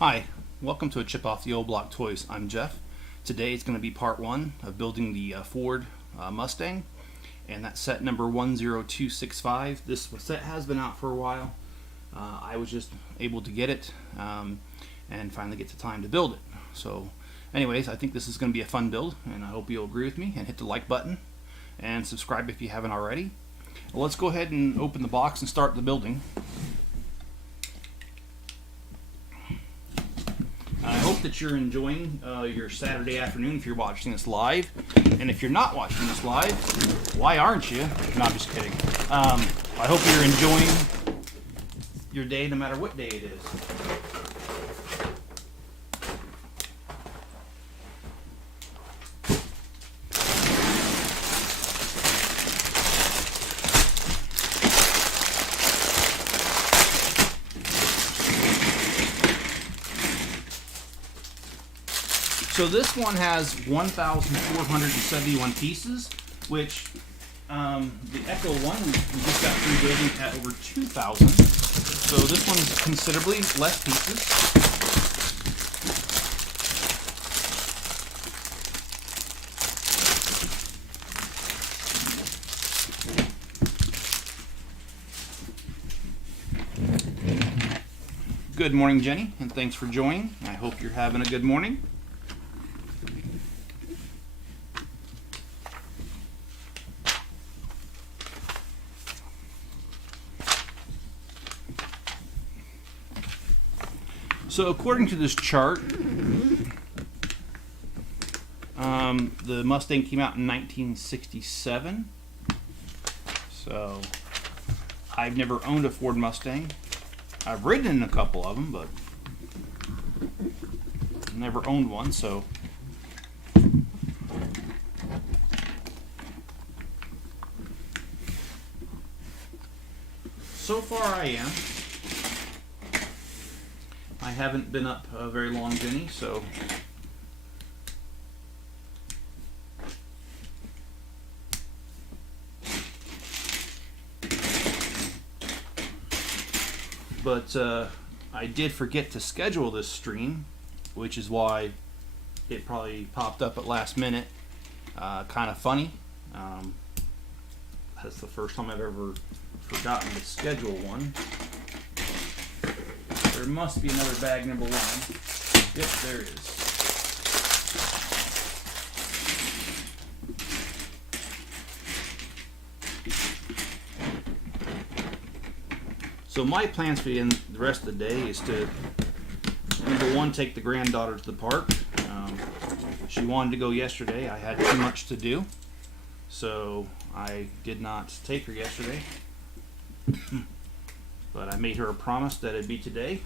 Hi, welcome to a Chip Off the Old Block Toys. I'm Jeff. Today it's going to be part one of building the Ford Mustang, and that's set number 10265. This set has been out for a while. I was just able to get it and finally get the time to build it. So anyways, I think this is going to be a fun build, and I hope you'll agree with me and hit the like button and subscribe if you haven't already. Well, let's go ahead and open the box and start the building. I hope that you're enjoying your Saturday afternoon if you're watching this live. And if you're not watching this live, why aren't you? No, I'm just kidding. I hope you're enjoying your day no matter what day it is. So this one has 1,471 pieces, which the Echo one we just got through building at over 2,000. So this one's considerably less pieces. Good morning, Jenny, and thanks for joining. I hope you're having a good morning. So according to this chart, the Mustang came out in 1967. So I've never owned a Ford Mustang. I've ridden in a couple of them, but never owned one. So far I am. I haven't been up very long, Jenny, so but I did forget to schedule this stream, which is why it probably popped up at last minute. Kind of funny. That's the first time I've ever forgotten to schedule one. There must be another bag number one. Yep, there is. So my plans for the rest of the day is to, number one, take the granddaughter to the park. She wanted to go yesterday. I had too much to do, so I did not take her yesterday. But I made her a promise that it'd be today.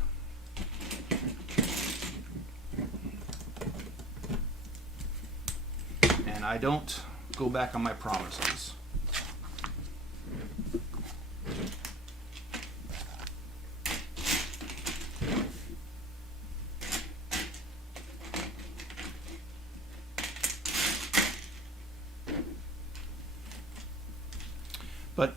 And I don't go back on my promises. But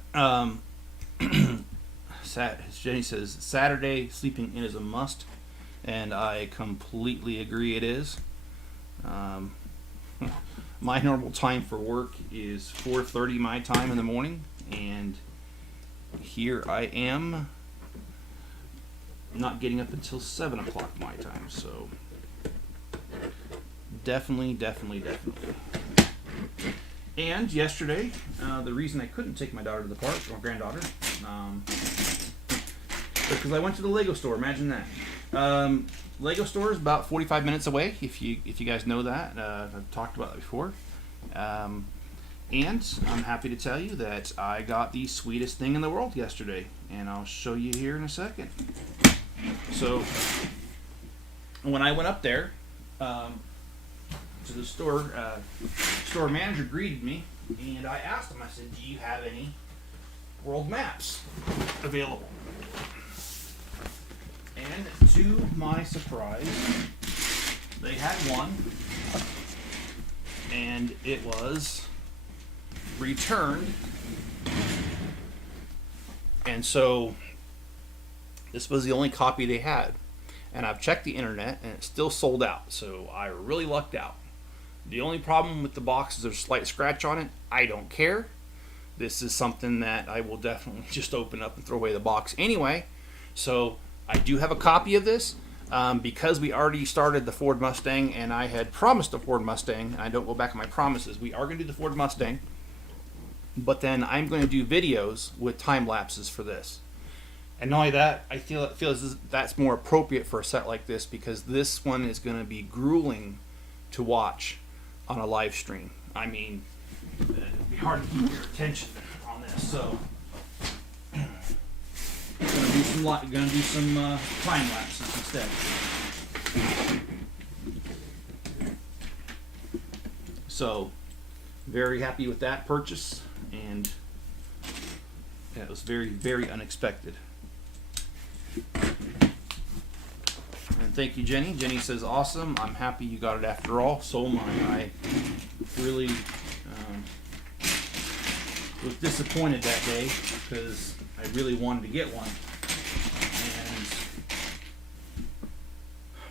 as Jenny says, Saturday sleeping in is a must, and I completely agree it is. My normal time for work is 4:30 my time in the morning, and here I am not getting up until 7 o'clock my time, so definitely. And yesterday, the reason I couldn't take my daughter to the park, or granddaughter, because I went to the Lego store. Imagine that. Lego store is about 45 minutes away. If you guys know that, I've talked about that before. And I'm happy to tell you that I got the sweetest thing in the world yesterday, and I'll show you here in a second. So when I went up there to the store, store manager greeted me, and I asked him. I said, "Do you have any world maps available?" And to my surprise, they had one, and it was returned. And so this was the only copy they had. and I've checked the internet, and it's still sold out. So I really lucked out. The only problem with the box is there's a slight scratch on it. I don't care. This is something that I will definitely just open up and throw away the box anyway. So I do have a copy of this. Because we already started the Ford Mustang, and I had promised the Ford Mustang, and I don't go back on my promises. We are going to do the Ford Mustang, but then I'm going to do videos with time lapses for this. And not only that, I feel that's more appropriate for a set like this, because this one is going to be grueling to watch on a live stream. I mean, it'd be hard to keep your attention on this. So, gonna do some time lapses instead. So, very happy with that purchase, and yeah, it was very, very unexpected. And thank you, Jenny. Jenny says, awesome. I'm happy you got it after all. So am I. I really was disappointed that day because I really wanted to get one. And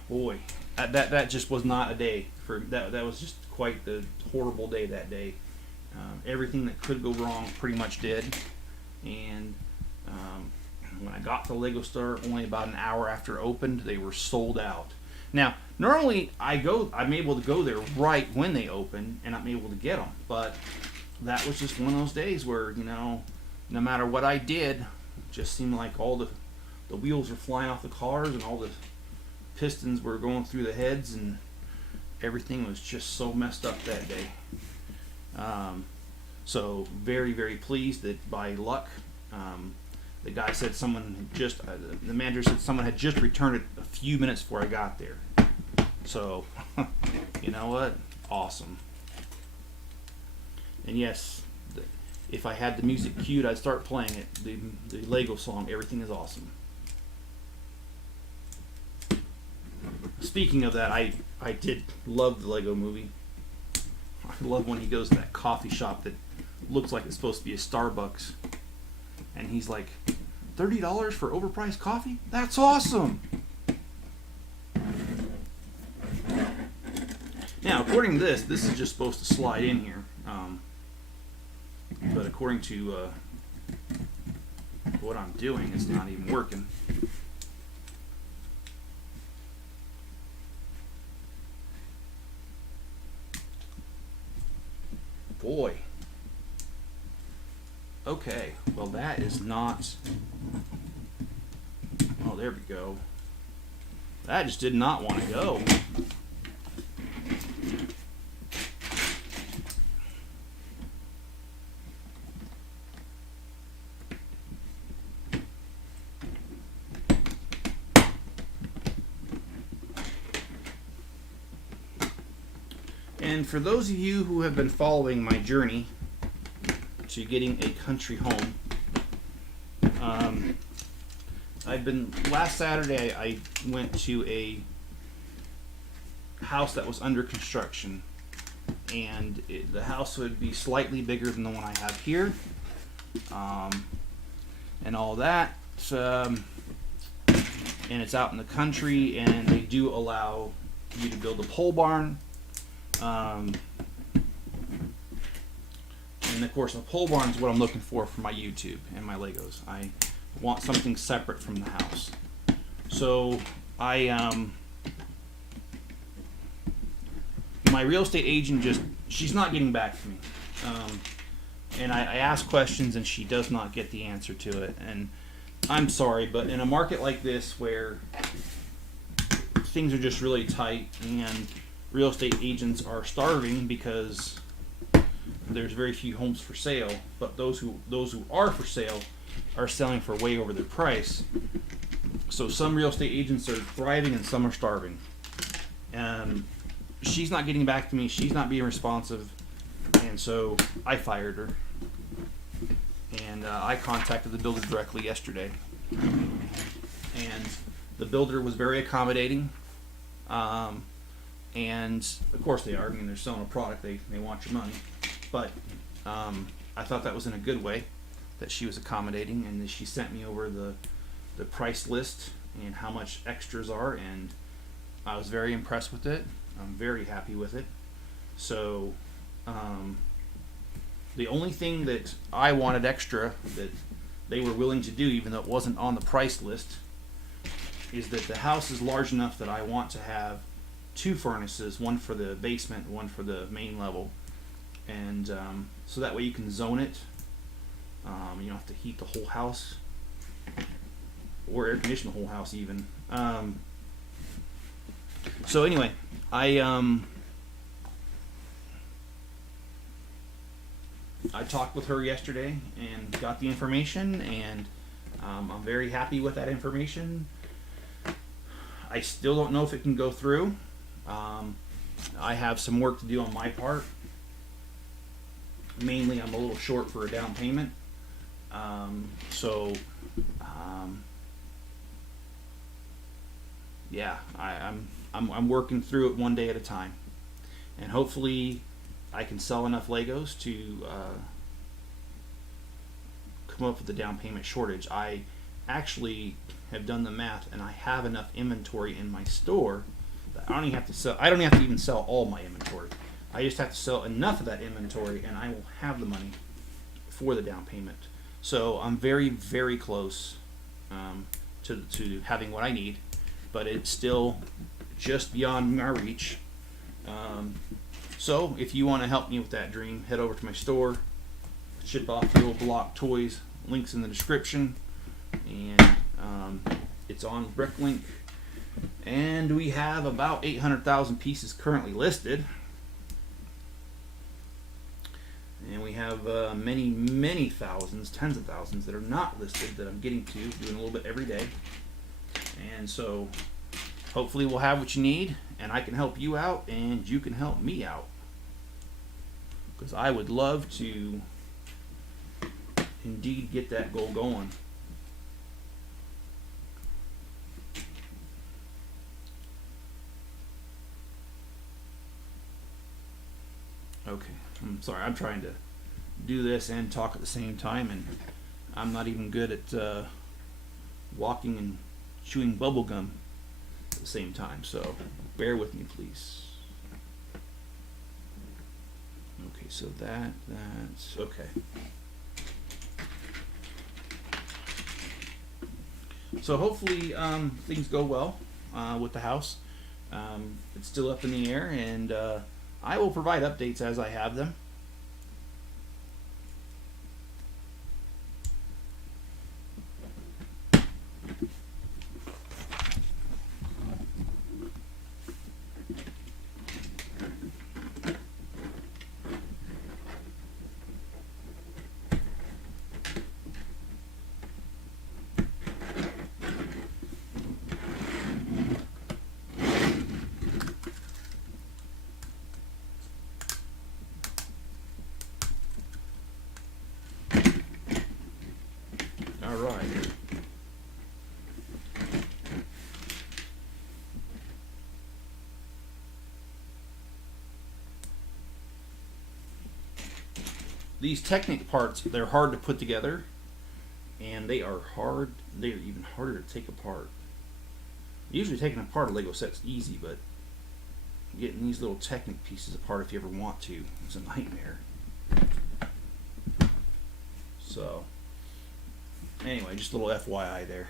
boy, that just was not a day for that. That was just quite the horrible day that day. Everything that could go wrong pretty much did. And when I got to the Lego store, only about an hour after it opened, they were sold out. Now, normally I'm able to go there right when they open, and I'm able to get them. But that was just one of those days where, no matter what I did, it just seemed like all the wheels were flying off the cars, and all the pistons were going through the heads, and everything was just so messed up that day. So very, very pleased that by luck, the guy said the manager said someone had just returned it a few minutes before I got there. So, you know what? Awesome. And yes, if I had the music cued, I'd start playing it. The Lego song, Everything is Awesome. Speaking of that, I did love the Lego movie. I love when he goes to that coffee shop that looks like it's supposed to be a Starbucks. And he's like, $30 for overpriced coffee? That's awesome! Now, according to this is just supposed to slide in here. But according to what I'm doing, it's not even working. Boy. Okay, well that is not... Oh, there we go. That just did not want to go. And for those of you who have been following my journey to getting a country home, last Saturday I went to a house that was under construction, and the house would be slightly bigger than the one I have here, and all that, and it's out in the country, and they do allow you to build a pole barn. And of course, a pole barn is what I'm looking for my YouTube and my Legos. I want something separate from the house. So my real estate agent she's not getting back to me. And I ask questions and she does not get the answer to it. And I'm sorry, but in a market like this where things are just really tight and real estate agents are starving because there's very few homes for sale, but those who are for sale are selling for way over their price. So some real estate agents are thriving and some are starving. She's not getting back to me. She's not being responsive, and so I fired her. And I contacted the builder directly yesterday, and the builder was very accommodating. And of course they are. I mean, they're selling a product. They want your money. But I thought that was in a good way, that she was accommodating, and that she sent me over the price list and how much extras are, and I was very impressed with it. I'm very happy with it. So the only thing that I wanted extra that they were willing to do, even though it wasn't on the price list, is that the house is large enough that I want to have 2 furnaces, one for the basement, one for the main level, and so that way you can zone it. You don't have to heat the whole house or air condition the whole house even. So anyway, I talked with her yesterday and got the information, and I'm very happy with that information. I still don't know if it can go through. I have some work to do on my part. Mainly, I'm a little short for a down payment. Yeah, I'm working through it one day at a time, and hopefully I can sell enough Legos to come up with a down payment shortage. I actually have done the math, and I have enough inventory in my store that I don't even have to sell. I don't have to even sell all my inventory. I just have to sell enough of that inventory, and I will have the money for the down payment. So I'm very, very close to having what I need, but it's still just beyond my reach. So if you want to help me with that dream, head over to my store, ship off your little block toys. Links in the description, and it's on Bricklink. And we have about 800,000 pieces currently listed. And we have many, many thousands, tens of thousands that are not listed that I'm getting to, doing a little bit every day. And so hopefully we'll have what you need, and I can help you out, and you can help me out. Because I would love to indeed get that goal going. Okay, I'm sorry, I'm trying to do this and talk at the same time, and I'm not even good at walking and chewing bubble gum at the same time, so bear with me, please. Okay, so that's okay. So hopefully things go well with the house. It's still up in the air, and I will provide updates as I have them. All right. These Technic parts, they're hard to put together, and they are hard. They're even harder to take apart. Usually taking apart a Lego set's easy, but getting these little Technic pieces apart, if you ever want to, is a nightmare. So anyway, just a little FYI there.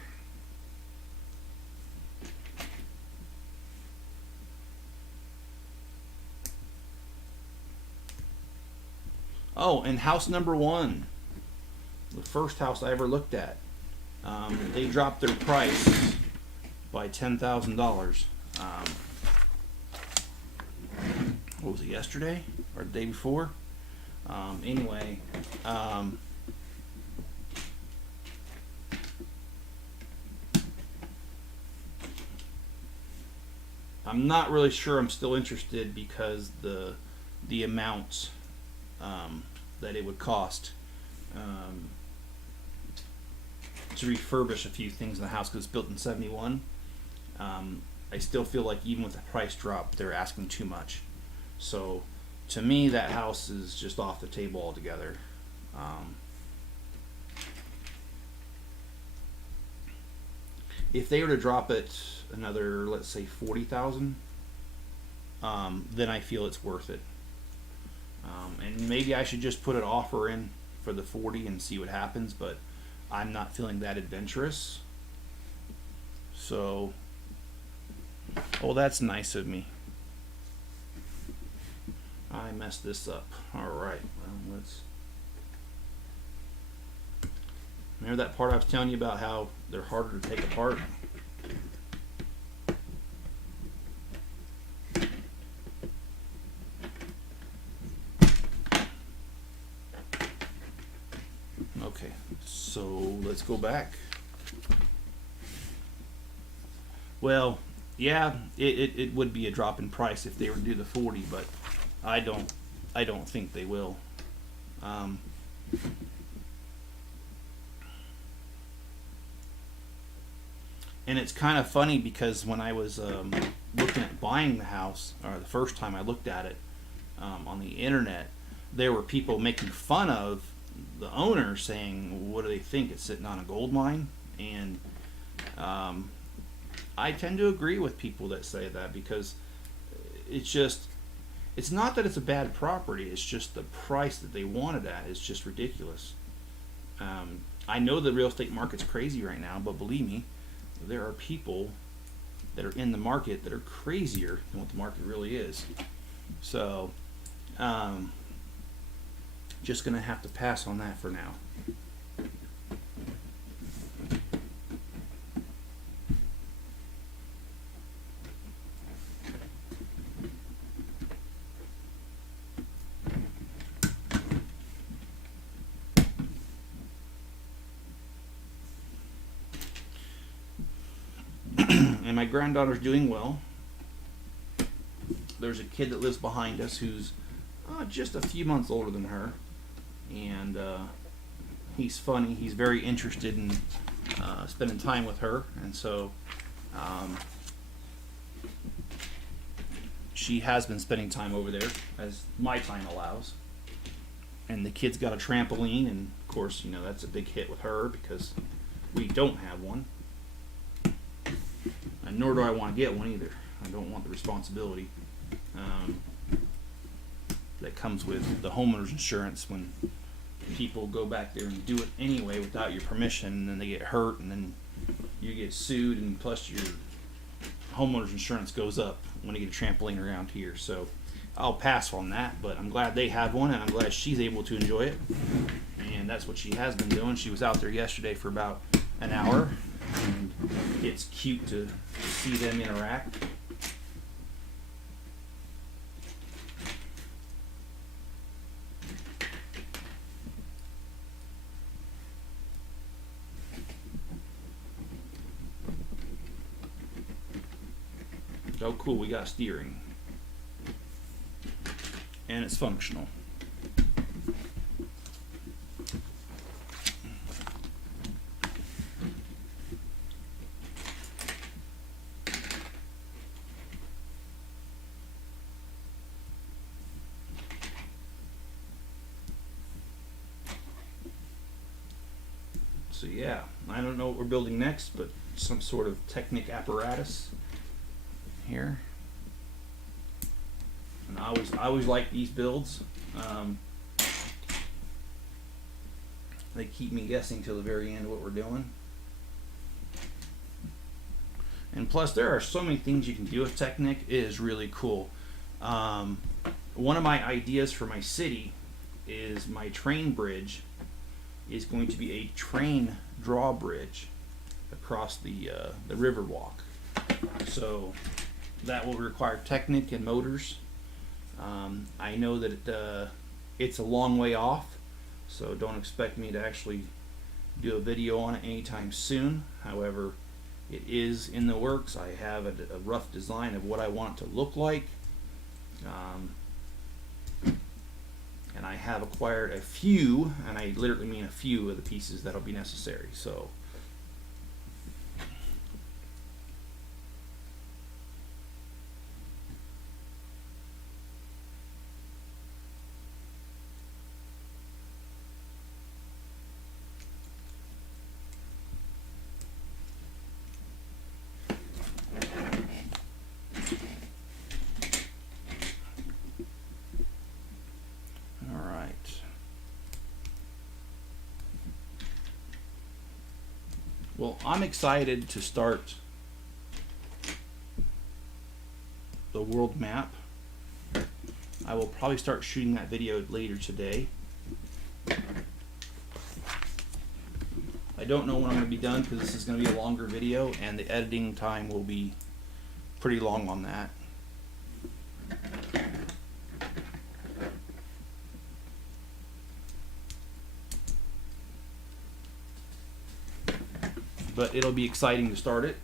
Oh, and house number 1, the first house I ever looked at, they dropped their price by $10,000. What was it, yesterday or the day before? Anyway, I'm not really sure I'm still interested because the amount that it would cost to refurbish a few things in the house, because it's built in 71. I still feel like even with the price drop, they're asking too much. So to me, that house is just off the table altogether. if they were to drop it another, let's say 40,000, then I feel it's worth it. And maybe I should just put an offer in for the 40 and see what happens, but I'm not feeling that adventurous. So, oh, that's nice of me. I messed this up. All right, well, let's. Remember that part I was telling you about how they're harder to take apart? Okay, so let's go back. Well, yeah, it would be a drop in price if they were to do the 40, but I don't think they will. And it's kind of funny because when I was looking at buying the house, or the first time I looked at it on the internet, there were people making fun of the owner, saying, "What do they think? It's sitting on a gold mine?" And I tend to agree with people that say that, because it's not that it's a bad property. It's just the price that they want it at is just ridiculous. I know the real estate market's crazy right now, but believe me, there are people that are in the market that are crazier than what the market really is. So, just gonna have to pass on that for now. And my granddaughter's doing well. There's a kid that lives behind us who's just a few months older than her, and he's funny. He's very interested in spending time with her, and so she has been spending time over there as my time allows. And the kid's got a trampoline, and of course, that's a big hit with her because we don't have one. And nor do I want to get one either. I don't want the responsibility that comes with the homeowner's insurance when people go back there and do it anyway without your permission, and then they get hurt, and then you get sued, and plus your homeowner's insurance goes up when you get a trampoline around here. So I'll pass on that, but I'm glad they have one, and I'm glad she's able to enjoy it. And that's what she has been doing. She was out there yesterday for about an hour, and it's cute to see them interact. Oh, cool, we got steering. And it's functional. So yeah, I don't know what we're building next, but some sort of Technic apparatus here. And I always like these builds. They keep me guessing till the very end what we're doing. And plus, there are so many things you can do with Technic. It is really cool. One of my ideas for my city is my train bridge is going to be a train drawbridge across the river walk. So that will require Technic and motors. I know that it's a long way off, so don't expect me to actually do a video on it anytime soon. However, it is in the works. I have a rough design of what I want it to look like. And I have acquired a few, and I literally mean a few of the pieces that'll be necessary. So Well, I'm excited to start the world map. I will probably start shooting that video later today. I don't know when I'm going to be done because this is going to be a longer video and the editing time will be pretty long on that. But it'll be exciting to start it.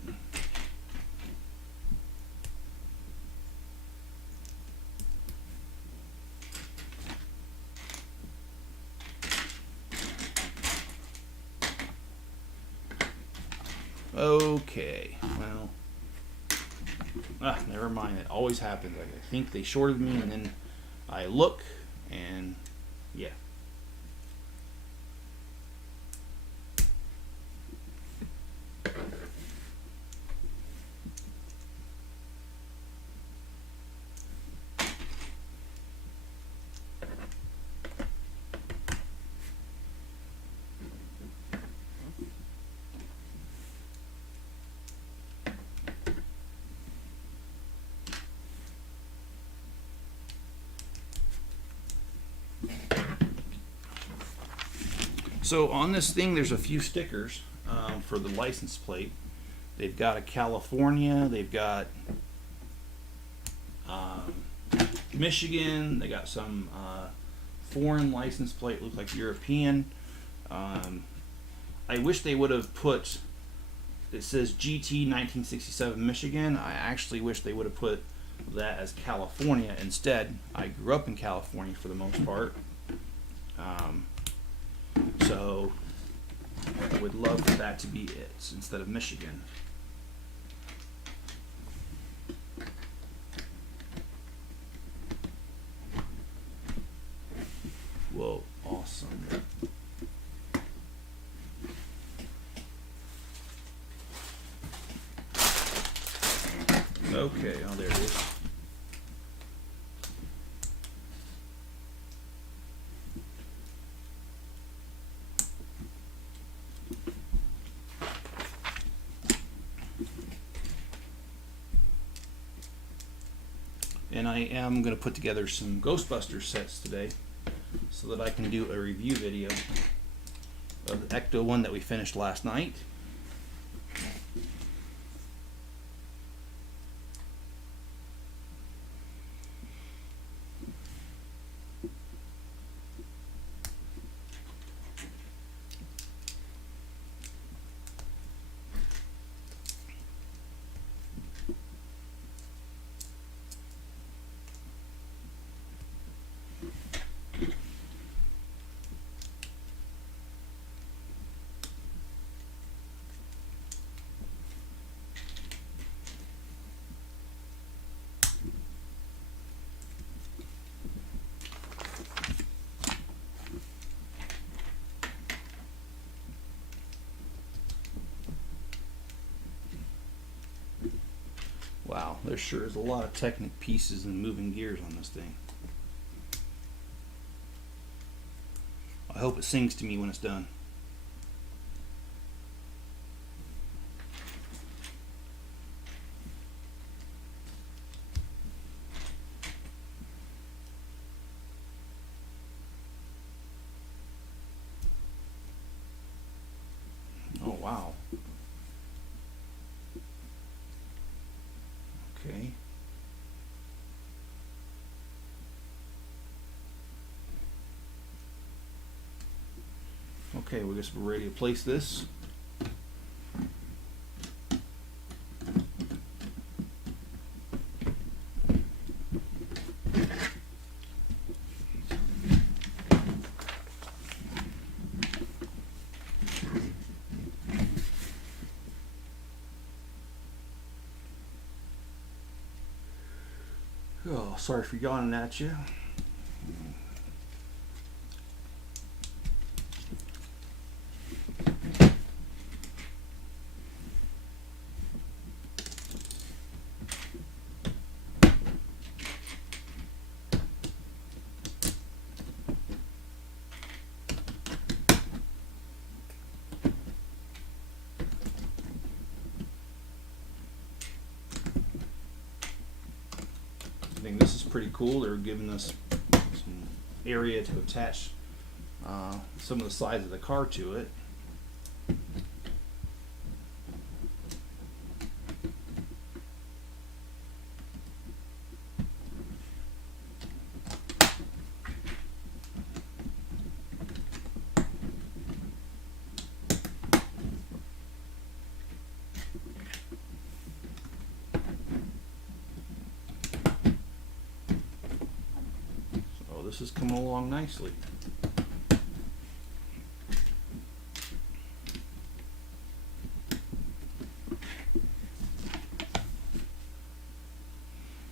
Okay, well, never mind. It always happens. I think they shorted me, and then I look, and yeah. So on this thing, there's a few stickers for the license plate. They've got a California, they've got Michigan, they got some foreign license plate, looks like European. I wish they would have put, it says GT 1967 Michigan. I actually wish they would have put that as California instead. I grew up in California for the most part. So I would love for that to be it instead of Michigan. Whoa, awesome. Okay, oh there it is. And I am going to put together some Ghostbusters sets today so that I can do a review video of the Ecto one that we finished last night. Wow, there sure is a lot of Technic pieces and moving gears on this thing. I hope it sings to me when it's done. Oh, wow. Okay. Okay, we guess we're ready to place this. Oh, sorry for yawning at you. think this is pretty cool. They're giving us some area to attach some of the sides of the car to it. This is coming along nicely.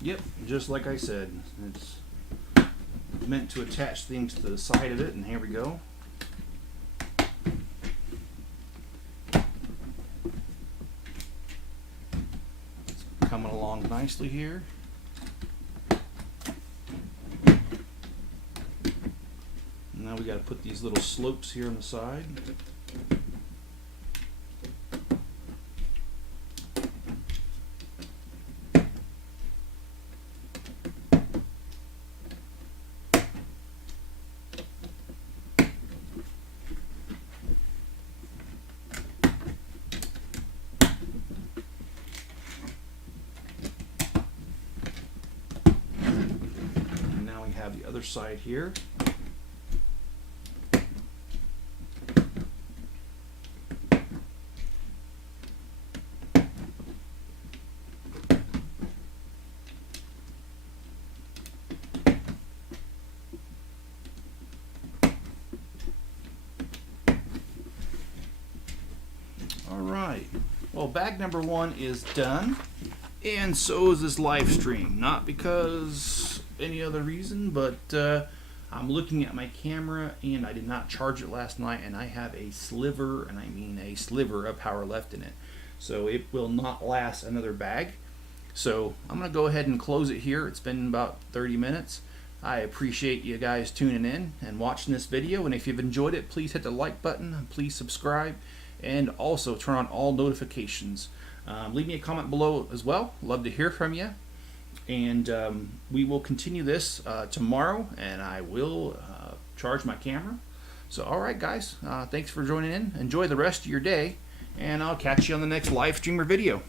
Yep, just like I said, it's meant to attach things to the side of it, and here we go. It's coming along nicely here. Now we got to put these little slopes here on the side. And now we have the other side here. Alright, well, bag number 1 is done, and so is this live stream. Not because any other reason, but I'm looking at my camera and I did not charge it last night, and I have a sliver, and I mean a sliver of power left in it. So it will not last another bag. So I'm going to go ahead and close it here. It's been about 30 minutes. I appreciate you guys tuning in and watching this video, and if you've enjoyed it, please hit the like button, please subscribe, and also turn on all notifications. Leave me a comment below as well. Love to hear from you. And we will continue this tomorrow, and I will charge my camera. So alright guys, thanks for joining in. Enjoy the rest of your day, and I'll catch you on the next live stream or video.